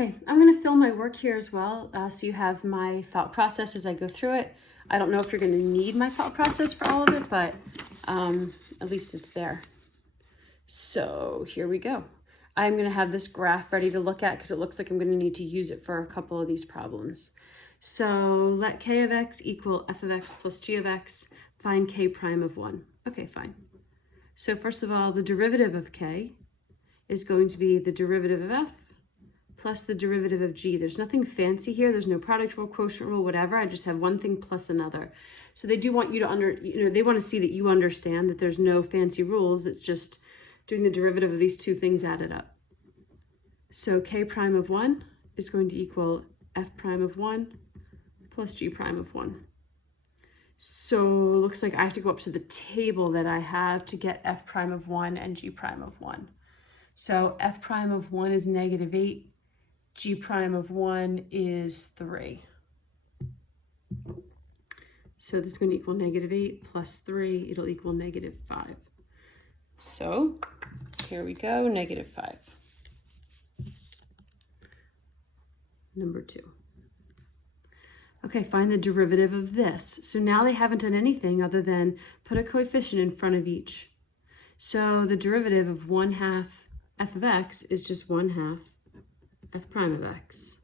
Okay, I'm going to fill my work here as well, so you have my thought process as I go through it. I don't know if you're going to need my thought process for all of it, but at least it's there. So here we go. I'm going to have this graph ready to look at because it looks like I'm going to need to use it for a couple of these problems. So let k of x equal f of x plus g of x. Find k prime of 1. Okay, fine. So first of all, the derivative of k is going to be the derivative of f plus the derivative of g. There's nothing fancy here. There's no product rule, quotient rule, whatever. I just have one thing plus another. So they do want you to they want to see that you understand that there's no fancy rules. It's just doing the derivative of these two things added up. So k prime of 1 is going to equal f prime of 1 plus g prime of 1. So it looks like I have to go up to the table that I have to get f prime of 1 and g prime of 1. So f prime of 1 is -8. G prime of 1 is 3. So this is going to equal -8 plus 3. It'll equal -5. So here we go, -5. Number 2. Okay, find the derivative of this. So now they haven't done anything other than put a coefficient in front of each. So the derivative of 1/2 f of x is just 1/2 f prime of x,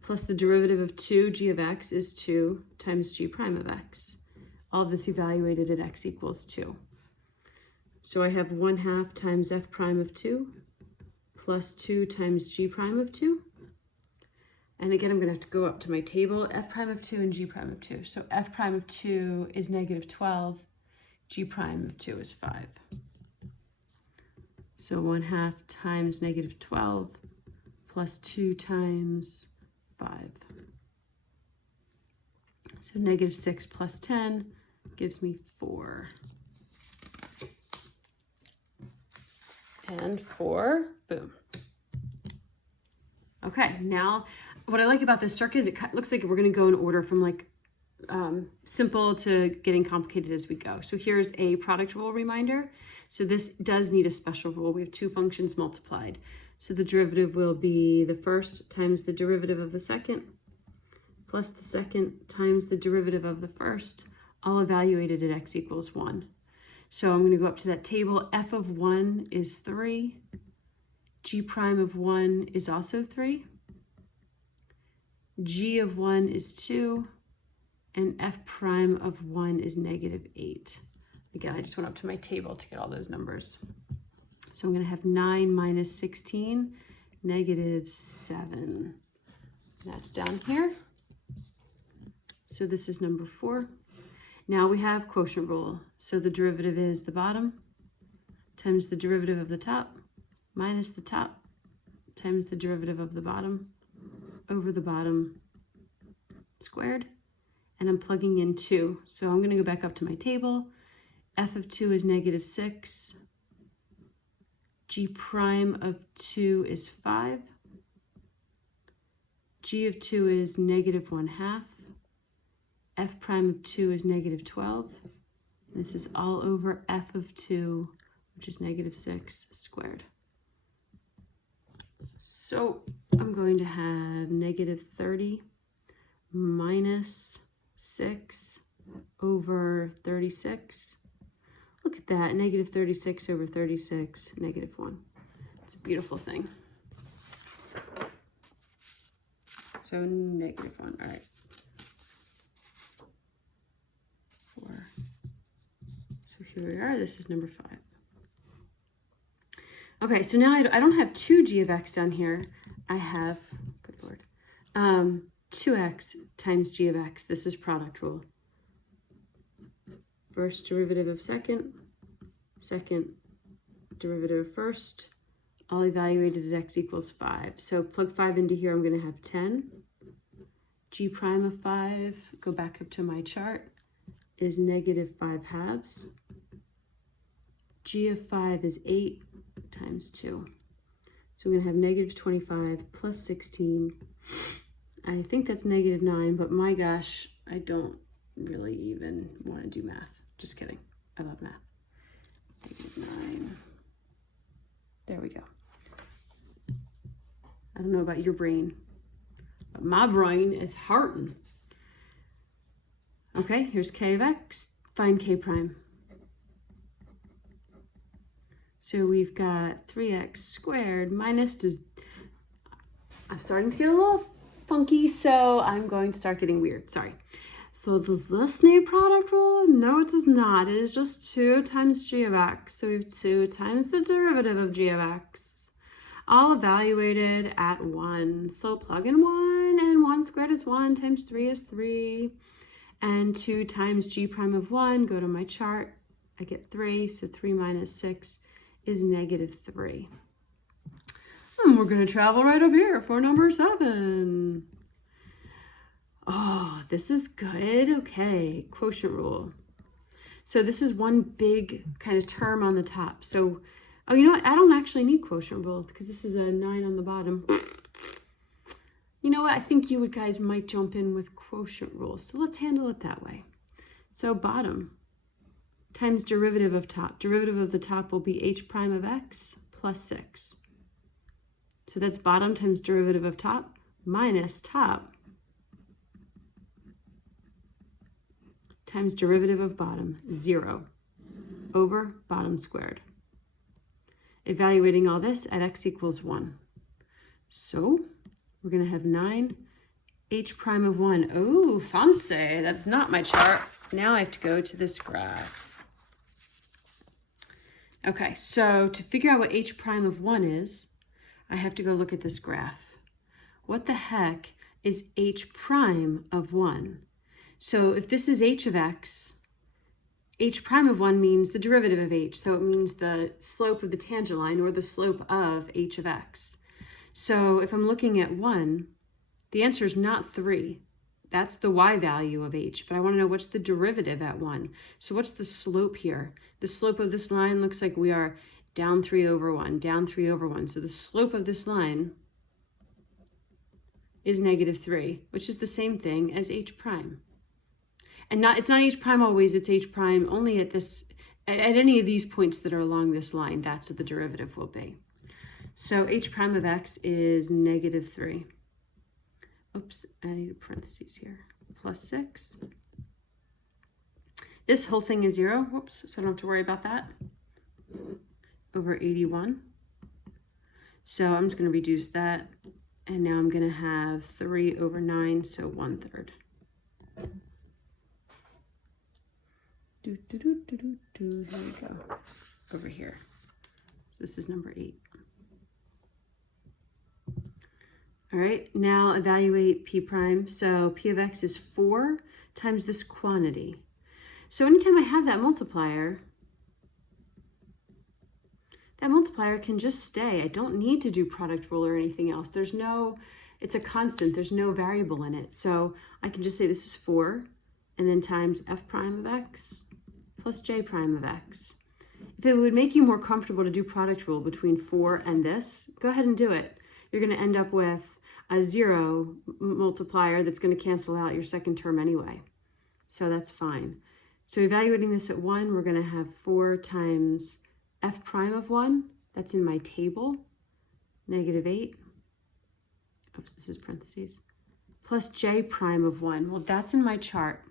plus the derivative of 2 g of x is 2 times g prime of x. All of this evaluated at x equals 2. So I have 1/2 times f prime of 2 plus 2 times g prime of 2. And again, I'm going to have to go up to my table, f prime of 2 and g prime of 2. So f prime of 2 is -12, g prime of 2 is 5. So 1/2 times -12 plus 2 times 5. So -6 plus 10 gives me 4. And 4, boom. Okay, now what I like about this circuit is it looks like we're going to go in order from like simple to getting complicated as we go. So here's a product rule reminder. So this does need a special rule. We have two functions multiplied. So the derivative will be the first times the derivative of the second plus the second times the derivative of the first, all evaluated at x equals 1. So I'm going to go up to that table. F of 1 is 3. G prime of 1 is also 3. G of 1 is 2. And f prime of 1 is -8. Again, I just went up to my table to get all those numbers. So I'm going to have 9 minus 16, -7. That's down here. So this is number 4. Now we have quotient rule. So the derivative is the bottom times the derivative of the top minus the top times the derivative of the bottom over the bottom squared. And I'm plugging in 2. So I'm going to go back up to my table. F of 2 is -6. G prime of 2 is 5. G of 2 is -1/2. F prime of 2 is -12. This is all over f of 2, which is -6 squared. So I'm going to have -30 minus 6 over 36. Look at that, -36 over 36, -1. It's a beautiful thing. So -1, all right. 4. So here we are, this is number 5. Okay, so now I don't have 2g of x down here. I have, good Lord, 2x times g of x. This is product rule. First derivative of second, second derivative of first, all evaluated at x equals 5. So plug 5 into here, I'm going to have 10. G prime of 5, go back up to my chart, is -5/2. G of 5 is 8 times 2. So we're going to have -25 plus 16. I think that's -9, but my gosh, I don't really even want to do math. Just kidding. I love math. -9. There we go. I don't know about your brain, but my brain is hurting. Okay, here's k of x. Find k prime. So we've got 3x squared minus, I'm starting to get a little funky, so I'm going to start getting weird. Sorry. So does this need product rule? No, it does not. It is just 2 times g of x. So we have 2 times the derivative of g of x, all evaluated at 1. So plug in 1, and 1 squared is 1 times 3 is 3. And 2 times g prime of 1, go to my chart. I get 3, so 3 minus 6 is negative 3. And we're going to travel right up here for number 7. Oh, this is good. Okay, quotient rule. So this is one big kind of term on the top. So, oh, you know what? I don't actually need quotient rule because this is a 9 on the bottom. You know what? I think you guys might jump in with quotient rule. So let's handle it that way. So bottom times derivative of top. Derivative of the top will be h prime of x plus 6. So that's bottom times derivative of top minus top times derivative of bottom, 0, over bottom squared. Evaluating all this at x equals 1. So we're going to have 9 h prime of 1. Oh, fancy. That's not my chart. Now I have to go to this graph. Okay, so to figure out what h prime of 1 is, I have to go look at this graph. What the heck is h prime of 1? So if this is h of x, h prime of 1 means the derivative of h. So it means the slope of the tangent line or the slope of h of x. So if I'm looking at 1, the answer is not 3. That's the y value of h, but I want to know what's the derivative at 1. So what's the slope here? The slope of this line looks like we are down 3 over 1, down 3 over 1. So the slope of this line is negative 3, which is the same thing as h prime. And it's not h prime always, it's h prime only at any of these points that are along this line. That's what the derivative will be. So h prime of x is negative 3. Oops, I need a parentheses here. Plus 6. This whole thing is 0. Whoops, so I don't have to worry about that. Over 81. So I'm just going to reduce that. And now I'm going to have 3 over 9, so 1/3. Here we go. Over here. So this is number 8. All right, now evaluate p prime. So p of x is 4 times this quantity. So anytime I have that multiplier can just stay. I don't need to do product rule or anything else. It's a constant, there's no variable in it. So I can just say this is 4 and then times f prime of x plus j prime of x. If it would make you more comfortable to do product rule between 4 and this, go ahead and do it. You're going to end up with a 0 multiplier that's going to cancel out your second term anyway. So that's fine. So evaluating this at 1, we're going to have 4 times f prime of 1. That's in my table. Negative 8. Oops, this is parentheses. Plus j prime of 1. Well, that's in my chart.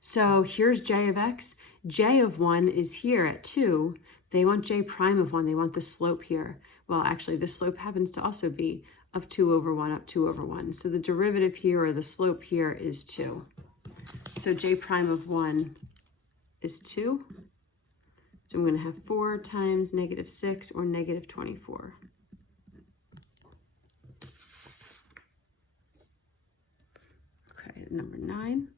So here's j of x. J of 1 is here at 2. They want j prime of 1. They want the slope here. Well, actually, the slope happens to also be up 2 over 1, up 2 over 1. So the derivative here, or the slope here, is 2. So j prime of 1 is 2. So I'm going to have 4 times negative 6, or negative 24. Okay, number 9.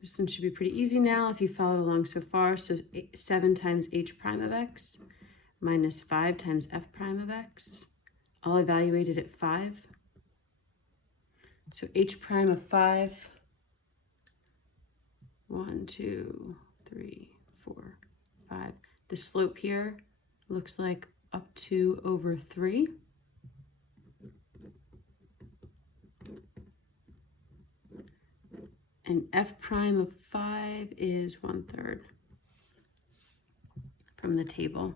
This one should be pretty easy now if you followed along so far. So 7 times h prime of x minus 5 times f prime of x, all evaluated at 5. So h prime of 5, 1, 2, 3, 4, 5. The slope here looks like up 2 over 3. And f prime of 5 is 1/3. from the table.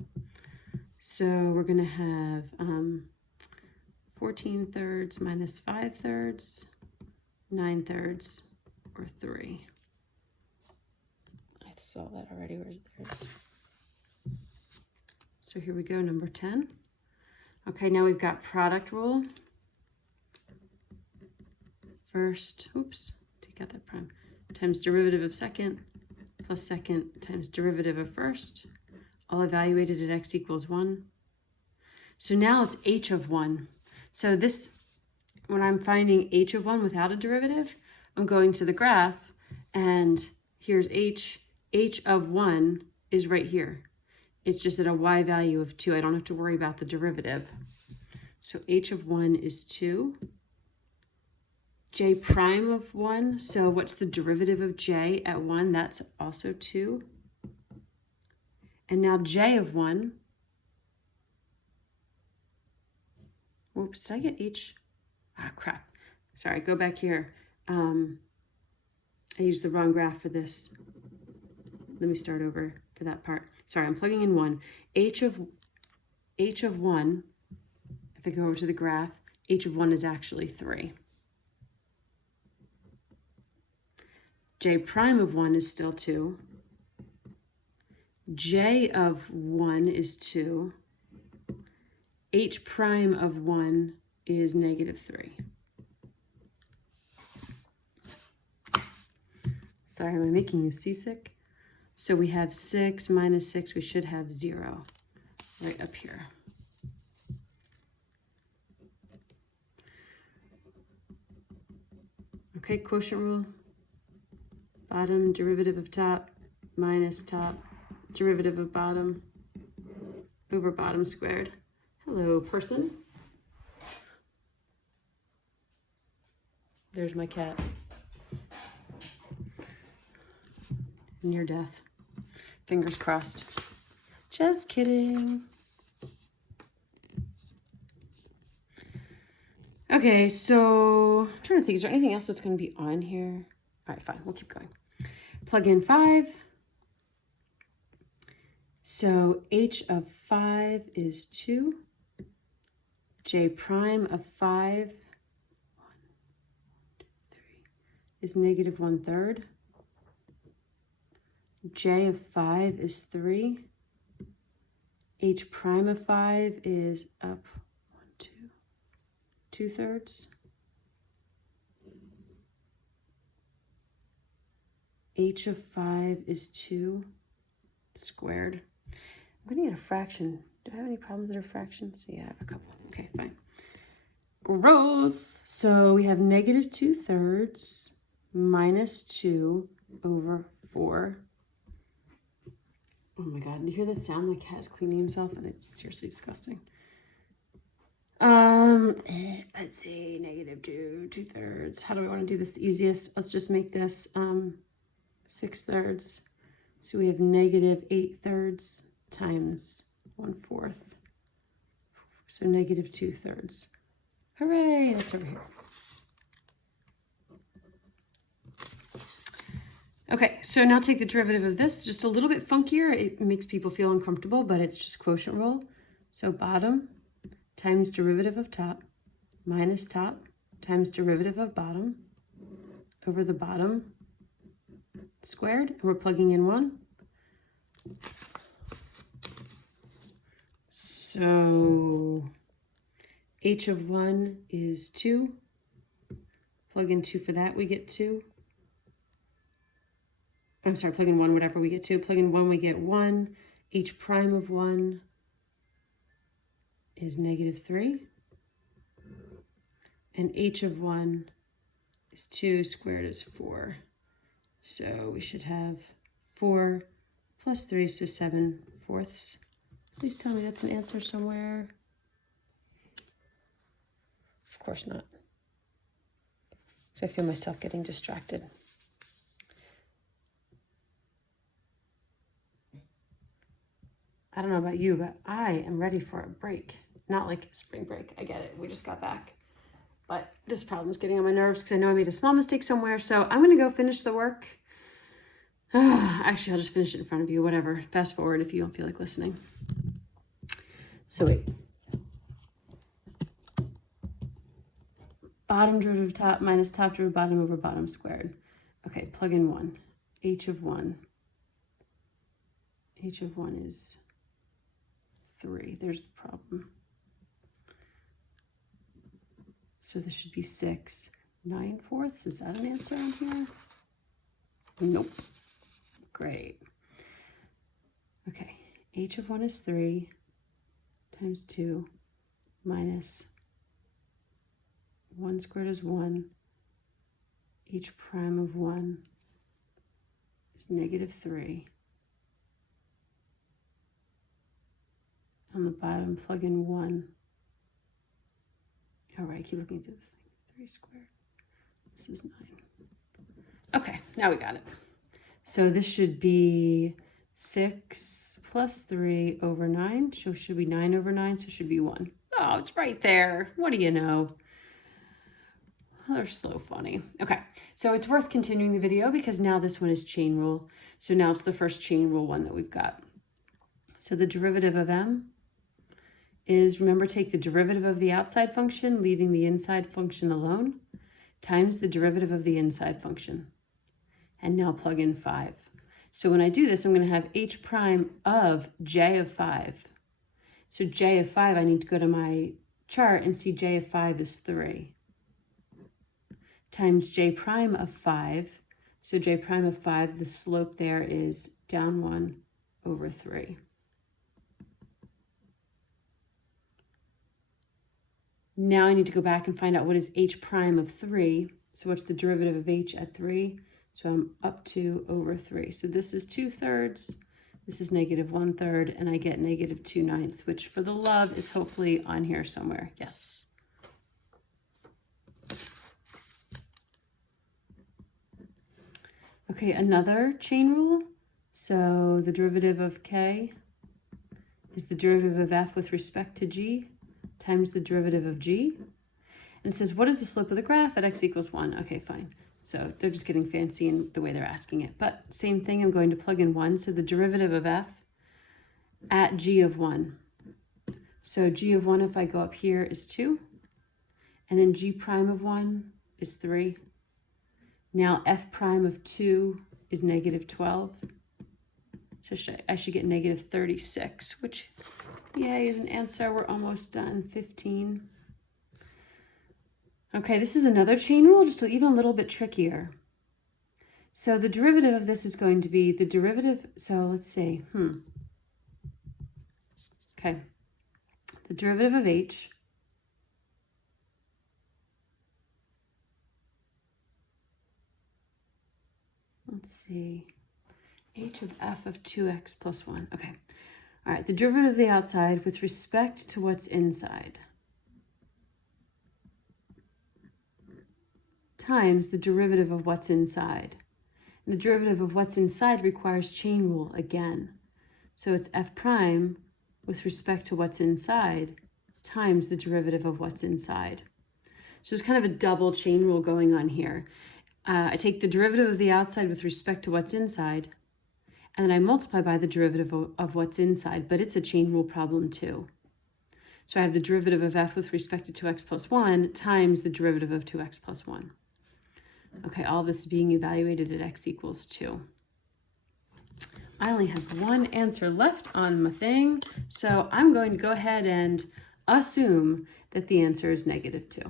So we're going to have 14 thirds minus 5 thirds, 9 thirds, or 3. I saw that already. Where's it? So here we go, number 10. Okay, now we've got product rule. First, oops, take out that prime, times derivative of second, plus second times derivative of first, all evaluated at x equals 1. So now it's h of 1. So this, when I'm finding h of 1 without a derivative, I'm going to the graph, and here's h. H of 1 is right here. It's just at a y value of 2. I don't have to worry about the derivative. So h of 1 is 2. J prime of 1, so what's the derivative of j at 1? That's also 2. And now j of 1, whoops, did I get h? Ah, crap. Sorry, go back here. I used the wrong graph for this. Let me start over for that part. Sorry, I'm plugging in 1. H of 1, if I go over to the graph, h of 1 is actually 3. J prime of 1 is still 2. J of 1 is 2. H prime of 1 is negative 3. Sorry, am I making you seasick? So we have 6 minus 6, we should have 0 right up here. Okay, quotient rule. Bottom derivative of top minus top derivative of bottom over bottom squared. Hello, person. There's my cat. Near death. Fingers crossed. Just kidding. Okay, so I'm trying to think, is there anything else that's going to be on here? All right, fine, we'll keep going. Plug in 5. So h of 5 is 2. J prime of 5 is negative 1/3. J of 5 is 3. H prime of 5 is up 2/3. H of 5 is 2 squared. I'm going to get a fraction. Do I have any problems with our fractions? Yeah, I have a couple. Okay, fine. Gross. So we have negative 2/3 minus 2 over 4. Oh my God, do you hear that sound? My cat is cleaning himself and it's seriously disgusting. Let's see, negative 2/3. How do we want to do this easiest? Let's just make this 6/3. So we have negative 8/3 times 1/4. So negative 2/3. Hooray, that's over here. Okay, so now take the derivative of this. Just a little bit funkier. It makes people feel uncomfortable, but it's just quotient rule. So bottom times derivative of top minus top times derivative of bottom over the bottom squared. And we're plugging in 1. So h of 1 is 2. Plug in 2 for that, we get 2. I'm sorry, plug in 1, whatever, we get 2. Plug in 1, we get 1. H prime of 1 is negative 3. And h of 1 is 2, squared is 4. So we should have 4 plus 3, so 7/4. Please tell me that's an answer somewhere. Of course not. So I feel myself getting distracted. I don't know about you, but I am ready for a break. Not like spring break. I get it. We just got back. But this problem is getting on my nerves because I know I made a small mistake somewhere. So I'm going to go finish the work. Actually, I'll just finish it in front of you, whatever. Fast forward if you don't feel like listening. So wait. Bottom derivative of top minus top derivative of bottom over bottom squared. Okay, plug in 1. H of 1. H of 1 is 3. There's the problem. So this should be 6 9/4. Is that an answer on here? Nope. Great. Okay, H of 1 is 3 times 2 minus 1 squared is 1. H prime of 1 is negative 3. On the bottom, plug in 1. All right, keep looking through the thing. 3 squared. This is 9. Okay, now we got it. So this should be 6 plus 3 over 9. So should be 9 over 9, so it should be 1. Oh, it's right there. What do you know? They're so funny. Okay, so it's worth continuing the video because now this one is chain rule. So now it's the first chain rule one that we've got. So the derivative of m is, remember, take the derivative of the outside function, leaving the inside function alone, times the derivative of the inside function. And now plug in 5. So when I do this, I'm going to have h prime of j of 5. So j of 5, I need to go to my chart and see j of 5 is 3. Times j prime of 5. So j prime of 5, the slope there is down 1 over 3. Now I need to go back and find out what is h prime of 3. So what's the derivative of h at 3? So I'm up 2 over 3. So this is 2/3. This is negative 1/3, and I get negative 2/9, which for the love is hopefully on here somewhere. Yes. Okay, another chain rule. So the derivative of k is the derivative of f with respect to g times the derivative of g. And it says, what is the slope of the graph at x equals 1? Okay, fine. So they're just getting fancy in the way they're asking it. But same thing, I'm going to plug in 1. So the derivative of f at g of 1. So g of 1, if I go up here, is 2. And then g prime of 1 is 3. Now f prime of 2 is negative 12. So I should get negative 36, which, yay, is an answer. We're almost done. 15. Okay, this is another chain rule, just even a little bit trickier. So the derivative of this is going to be the derivative, so let's see, Okay, the derivative of h let's see, h of f of 2x plus 1. Okay, all right, the derivative of the outside with respect to what's inside times the derivative of what's inside. And the derivative of what's inside requires chain rule again. So it's f prime with respect to what's inside times the derivative of what's inside. So there's kind of a double chain rule going on here. I take the derivative of the outside with respect to what's inside, and then I multiply by the derivative of what's inside, but it's a chain rule problem too. So I have the derivative of f with respect to 2x plus 1 times the derivative of 2x plus 1. Okay, all this is being evaluated at x equals 2. I only have one answer left on my thing, so I'm going to go ahead and assume that the answer is negative 2,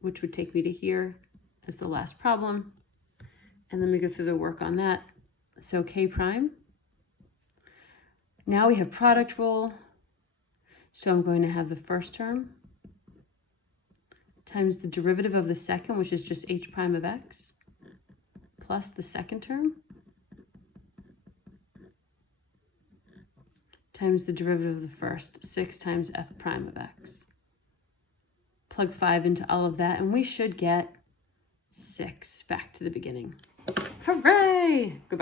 which would take me to here as the last problem. And then we go through the work on that. So k prime. Now we have product rule. So I'm going to have the first term times the derivative of the second, which is just h prime of x, plus the second term times the derivative of the first, 6 times f prime of x. Plug 5 into all of that, and we should get 6 back to the beginning. Hooray! Goodbye.